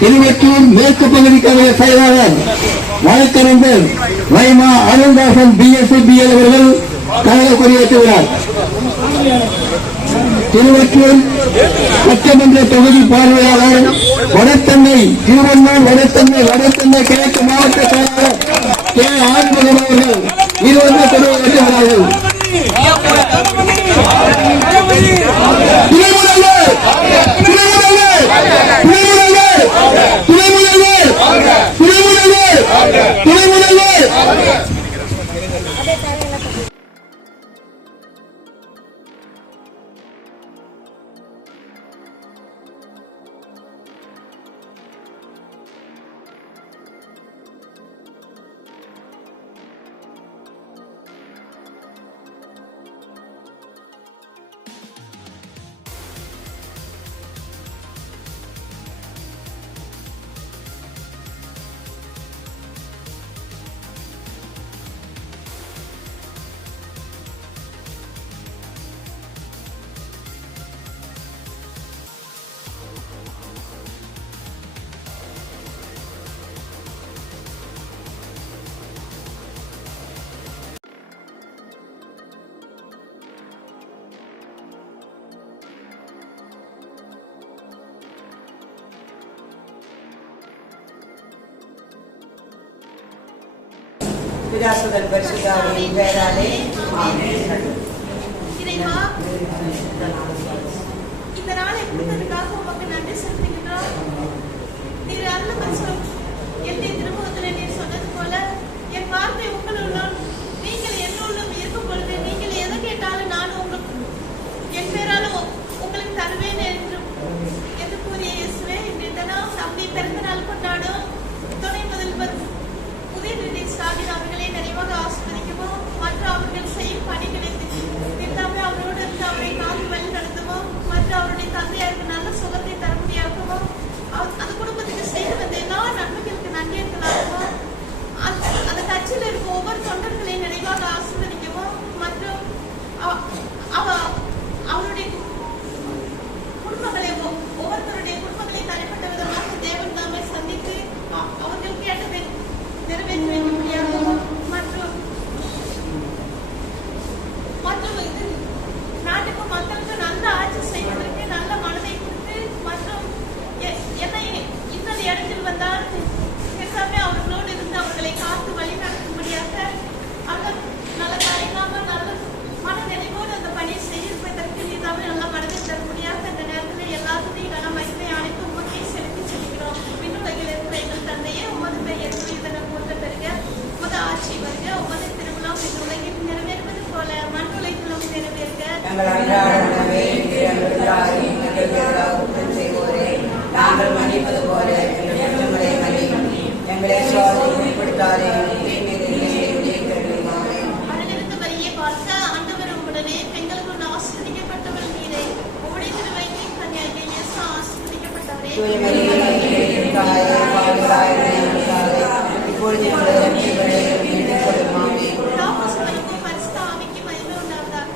திருவெற்றூர் மேற்கு பகுதி கழக செயலாளர் வழக்கறிஞர் வைமா அருள்தாசன் BSc/BL அவர்கள் கழக கொடியேற்றுகிறார். திருவெற்றூர் சட்டமன்ற தொகுதி பார்வையாளர் வடத்தென்னை திருவண்ணூர் வடத்தென்னை கிழக்கு மாவட்ட செயலாளர் கே. ஆறுமுகம் அவர்கள் இருவரும் கொடியேற்றுகிறார்கள். பிதாசுதன் பரிசுத்தாவின் பெயராலே ஆமென். இந்த நாளை கொடுத்ததுக்காக உமக்கு நன்றி செலுத்துகிறோம். நீர் அருள் என்னை திருமுகத்தில் நீர் சொன்னது போல என் வார்த்தை உங்களுள்ளும் நீங்கள் என்னுள்ளும் இருக்கும் பொழுது நீங்கள் எதை கேட்டாலும் நான் உங்களுக்கு என் பேரால உங்களுக்கு தருவேன் என்று கூறிய இயேசுவே, இன்றைய தினம் நம்முடைய பிறந்த நாள் கொண்டாடும் துணை முதல்வர் உதயநிதி ஸ்டாலின் அவர்களை நிறைவாக ஆசிர்வதிக்கவும், மற்ற அவர்கள் செய்யும் பணிகளை எல்லாமே அவரோடு இருந்து அவரை காத்து வழி நடத்தவும், மற்ற அவருடைய தந்தையாருக்கு நல்ல சுகத்தை தரக்கூடியாகவும், அந்த குடும்பத்துக்கு செய்து வந்த எல்லா நன்மைகளுக்கு நன்றியர்களாகவும், அந்த கட்சியில் இருக்கும் ஒவ்வொரு தொண்டர்களை நிறைவாக ஆசிர்வதிக்கவும், மற்றும் அவருடைய குடும்பங்களை ஒவ்வொருத்தருடைய குடும்பங்களை தனிப்பட்ட விதமாக தேவன் நாமை சந்தித்து அவர்கள் கேட்டதை நிறைவேற்ற வைக்கும்படியாகவும், மற்றும் இது நாட்டுக்கு மக்களுக்கு நல்ல ஆட்சி செய்வதற்கு நல்ல மனதை கொடுத்து, மற்றும் என்னை இன்னொரு இடத்தில் வந்தால் எல்லாமே அவர்களோடு இருந்து அவர்களை காத்து வழி நடத்தும்படியாக நல்ல காரியமாக நல்ல மன நினைவோடு அந்த பணியை செய்வதற்கு எல்லாமே நல்ல மனதை தரும்படியாக அந்த நேரத்தில் எல்லாத்துலையும் நல்ல மகிமை அனைத்து உமக்கே செலுத்தி செல்கிறோம். விண்ணுலகில் இருக்கிற எங்கள் தந்தையே, உமது பெயர் இதனை போட்ட தருக, உமது ஆட்சி வருக, உமது திருவிழா இந்த உலகில் நிறைவேறுவது போல மண்ணுலகிலும் நிறைவேறுக. நாங்கள் மன்னிப்பது போல எங்களை சோதனைப்படுத்தாதே, மனதிலிருந்து வரியை பார்த்த ஆண்டவர் உடனே பெண்களுக்கு ஆசிரியப்பட்டவர் மீது ஓடி திருவைக்கு கன்னியாகி இயேசு ஆசிரியப்பட்டவரே. பரிசுத்த ஆவிக்கு மகிமை உண்டாவதாக.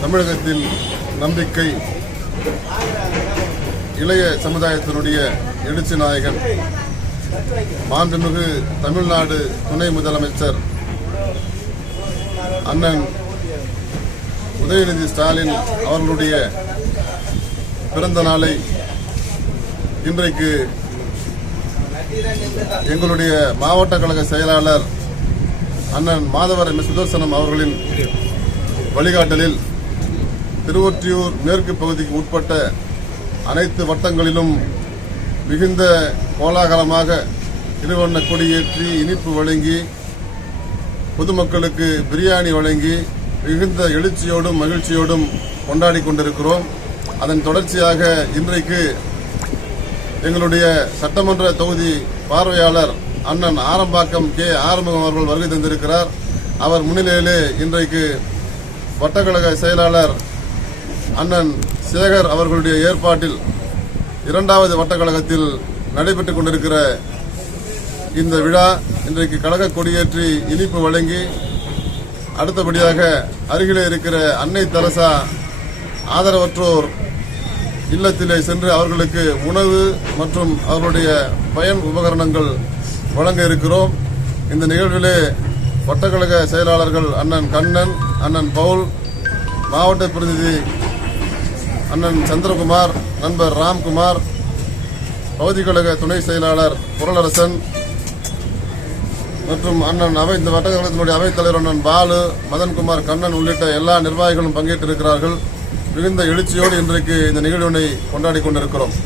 தமிழகத்தின் நம்பிக்கை, இளைய சமுதாயத்தினுடைய எழுச்சி நாயகன், மாண்புமிகு தமிழ்நாடு துணை முதலமைச்சர் அண்ணன் உதயநிதி ஸ்டாலின் அவர்களுடைய பிறந்த நாளை இன்றைக்கு எங்களுடைய மாவட்ட கழக செயலாளர் அண்ணன் மாதவர் எம். சுதர்சனம் அவர்களின் வழிகாட்டலில் திருவொற்றியூர் மேற்கு பகுதிக்கு உட்பட்ட அனைத்து வட்டங்களிலும் மிகுந்த கோலாகலமாக திருவண்ண கொடியேற்றி இனிப்பு வழங்கி பொதுமக்களுக்கு பிரியாணி வழங்கி மிகுந்த எழுச்சியோடும் மகிழ்ச்சியோடும் கொண்டாடி கொண்டிருக்கிறோம். அதன் தொடர்ச்சியாக இன்றைக்கு எங்களுடைய சட்டமன்ற தொகுதி பார்வையாளர் அண்ணன் ஆரம்பாக்கம் கே. ஆறுமுகம் அவர்கள் வருகை தந்திருக்கிறார். அவர் முன்னிலையிலே இன்றைக்கு வட்டக்கழக செயலாளர் அண்ணன் சேகர் அவர்களுடைய ஏற்பாட்டில் 2வது வட்டக்கழகத்தில் நடைபெற்றுக் கொண்டிருக்கிற இந்த விழா இன்றைக்கு கழக கொடியேற்றி இனிப்பு வழங்கி அடுத்தபடியாக அருகிலே இருக்கிற அன்னை தெரசா ஆதரவற்றோர் இல்லத்திலே சென்று அவர்களுக்கு உணவு மற்றும் அவர்களுடைய பயன் உபகரணங்கள் வழங்க இருக்கிறோம். இந்த நிகழ்விலே வட்டக்கழக செயலாளர்கள் அண்ணன் கண்ணன், அண்ணன் பவுல், மாவட்ட பிரதிநிதி அண்ணன் சந்திரகுமார், நண்பர் ராம்குமார், பகுதி கழக துணை செயலாளர் புரளரசன் மற்றும் அண்ணன் இந்த வட்டக்கழகத்தினுடைய அவைத்தலைவர் அண்ணன் பாலு, மதன்குமார், கண்ணன் உள்ளிட்ட எல்லா நிர்வாகிகளும் பங்கேற்றிருக்கிறார்கள். மிகுந்த எழுச்சியோடு இன்றைக்கு இந்த நிகழ்வினை கொண்டாடி கொண்டிருக்கிறோம்.